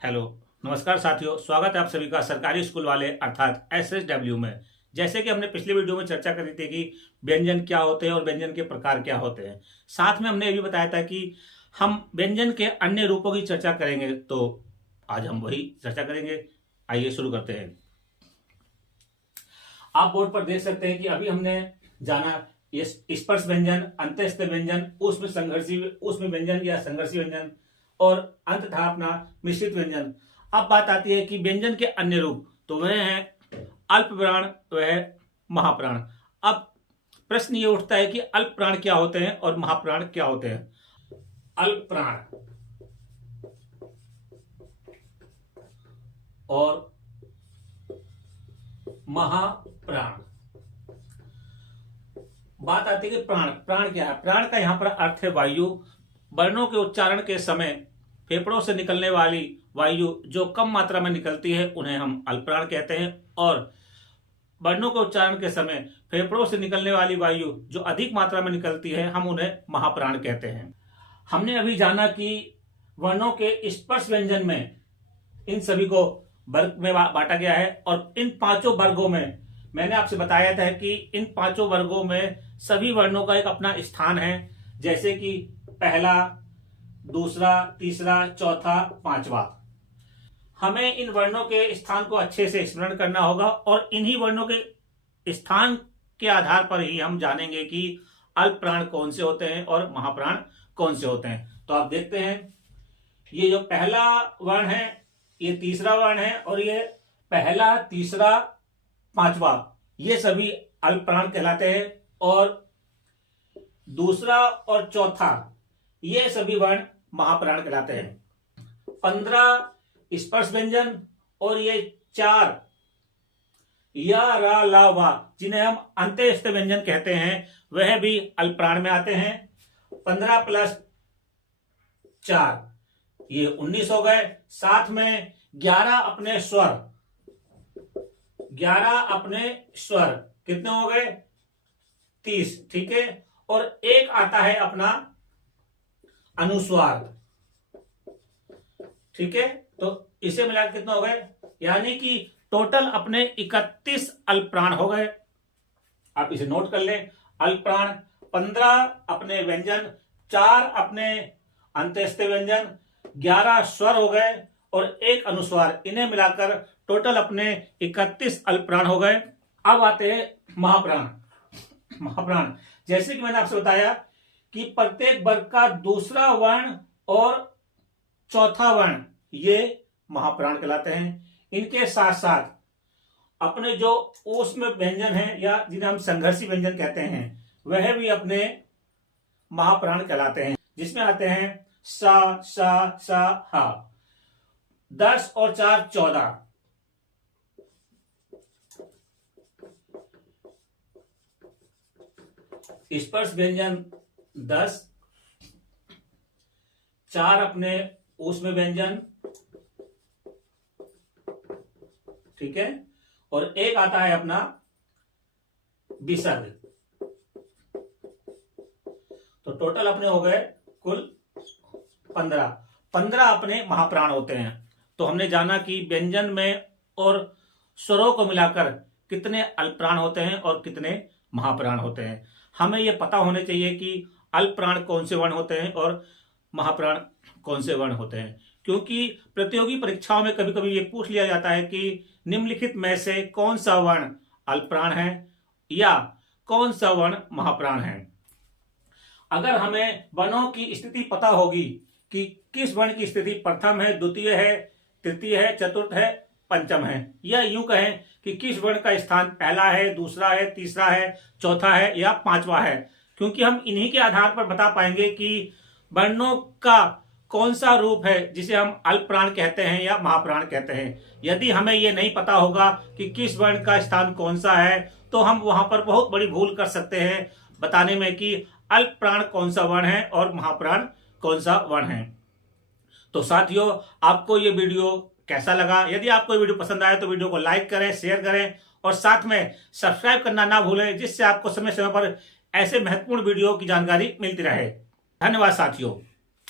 Hello, नमस्कार साथियों। स्वागत है आप सभी का सरकारी स्कूल वाले अर्थात SSW में। जैसे कि हमने पिछले वीडियो में चर्चा करी थी कि व्यंजन क्या होते हैं और व्यंजन के प्रकार क्या होते हैं। साथ में हमने ये भी बताया था कि हम व्यंजन के अन्य रूपों की चर्चा करेंगे, तो आज हम वही चर्चा करेंगे। आइए शुरू करते हैं। आप बोर्ड पर देख सकते हैं कि अभी हमने जाना ये स्पर्श व्यंजन, अंतःस्थ व्यंजन, ऊष्म व्यंजन या संघर्षी व्यंजन और अंत था अपना मिश्रित व्यंजन। अब बात आती है कि व्यंजन के अन्य रूप, तो वह है अल्प प्राण, वह महाप्राण। अब प्रश्न ये उठता है कि अल्प प्राण क्या होते हैं और महाप्राण क्या होते हैं। अल्प प्राण और महाप्राण। बात आती है कि प्राण प्राण क्या है। प्राण का यहां पर अर्थ है वायु। वर्णों के उच्चारण के समय फेफड़ों से निकलने वाली वायु जो कम मात्रा में निकलती है उन्हें हम अल्प प्राण कहते हैं, और वर्णों के उच्चारण के समय फेफड़ों से निकलने वाली वायु जो अधिक मात्रा में निकलती है हम उन्हें महाप्राण कहते हैं। हमने अभी जाना कि वर्णों के स्पर्श व्यंजन में इन सभी को वर्ग में बांटा गया है, और इन पांचों वर्गों में मैंने आपसे बताया था कि इन पांचों वर्गों में सभी वर्णों का एक अपना स्थान है। जैसे कि पहला, दूसरा, तीसरा, चौथा, पांचवा। हमें इन वर्णों के स्थान को अच्छे से स्मरण करना होगा, और इन्हीं वर्णों के स्थान के आधार पर ही हम जानेंगे कि अल्प प्राण कौन से होते हैं और महाप्राण कौन से होते हैं। तो आप देखते हैं, ये जो पहला वर्ण है, ये तीसरा वर्ण है, और ये पहला, तीसरा, पांचवा, ये सभी अल्प प्राण कहलाते हैं, और दूसरा और चौथा ये सभी वर्ण महाप्राण कहलाते हैं। 15 स्पर्श व्यंजन और ये 4 या, रा, ला, वा, जिन्हें हम अंत्यस्थ व्यंजन कहते हैं, वह भी अल्प प्राण में आते हैं। 15 + 4 ये 19 हो गए। साथ में 11 अपने स्वर, 11 अपने स्वर कितने हो गए? 30। ठीक है। और एक आता है अपना अनुस्वार। ठीक है, तो इसे मिलाकर कितना हो गए? यानी कि टोटल अपने 31 अल्प प्राण हो गए। आप इसे नोट कर लें। अल्प प्राण 15 अपने व्यंजन, 4 अपने अंत्यस्थ व्यंजन, 11 स्वर हो गए और एक अनुस्वार। इन्हें मिलाकर टोटल अपने 31 अल्प प्राण हो गए। अब आते हैं महाप्राण। महाप्राण जैसे कि मैंने आपसे बताया कि प्रत्येक वर्ग का दूसरा वर्ण और चौथा वर्ण ये महाप्राण कहलाते हैं। इनके साथ साथ अपने जो ऊष्म व्यंजन है या जिन्हें हम संघर्षी व्यंजन कहते हैं, वह भी अपने महाप्राण कहलाते हैं, जिसमें आते हैं सा, सा, सा, हा। 10 और 4 14। स्पर्श व्यंजन 10, 4 अपने ऊष्म व्यंजन, ठीक है, और एक आता है अपना विसर्ग। तो टोटल अपने हो गए कुल 15। 15 अपने महाप्राण होते हैं। तो हमने जाना कि व्यंजन में और स्वरों को मिलाकर कितने अल्प प्राण होते हैं और कितने महाप्राण होते हैं। हमें यह पता होने चाहिए कि अल्प प्राण कौन से वर्ण होते हैं और महाप्राण कौन से वर्ण होते हैं, क्योंकि प्रतियोगी परीक्षाओं में कभी कभी ये पूछ लिया जाता है कि निम्नलिखित में से कौन सा वर्ण अल्प प्राण है या कौन सा वर्ण महाप्राण है। अगर हमें वर्णों की स्थिति पता होगी कि किस वर्ण की स्थिति प्रथम है, द्वितीय है, तृतीय है, चतुर्थ है, पंचम है, या यूं कहें कि किस वर्ण का स्थान पहला है, दूसरा है, तीसरा है, चौथा है या पांचवा है, क्योंकि हम इन्हीं के आधार पर बता पाएंगे कि वर्णों का कौन सा रूप है जिसे हम अल्प प्राण कहते हैं या महाप्राण कहते हैं। यदि हमें यह नहीं पता होगा कि किस वर्ण का स्थान कौन सा है, तो हम वहां पर बहुत बड़ी भूल कर सकते हैं बताने में कि अल्प प्राण कौन सा वर्ण है और महाप्राण कौन सा वर्ण है। तो साथियों, आपको ये वीडियो कैसा लगा? यदि आपको ये वीडियो पसंद आया तो वीडियो को लाइक करें, शेयर करें और साथ में सब्सक्राइब करना ना भूलें, जिससे आपको समय समय पर ऐसे महत्वपूर्ण वीडियो की जानकारी मिलती रहे। धन्यवाद साथियों।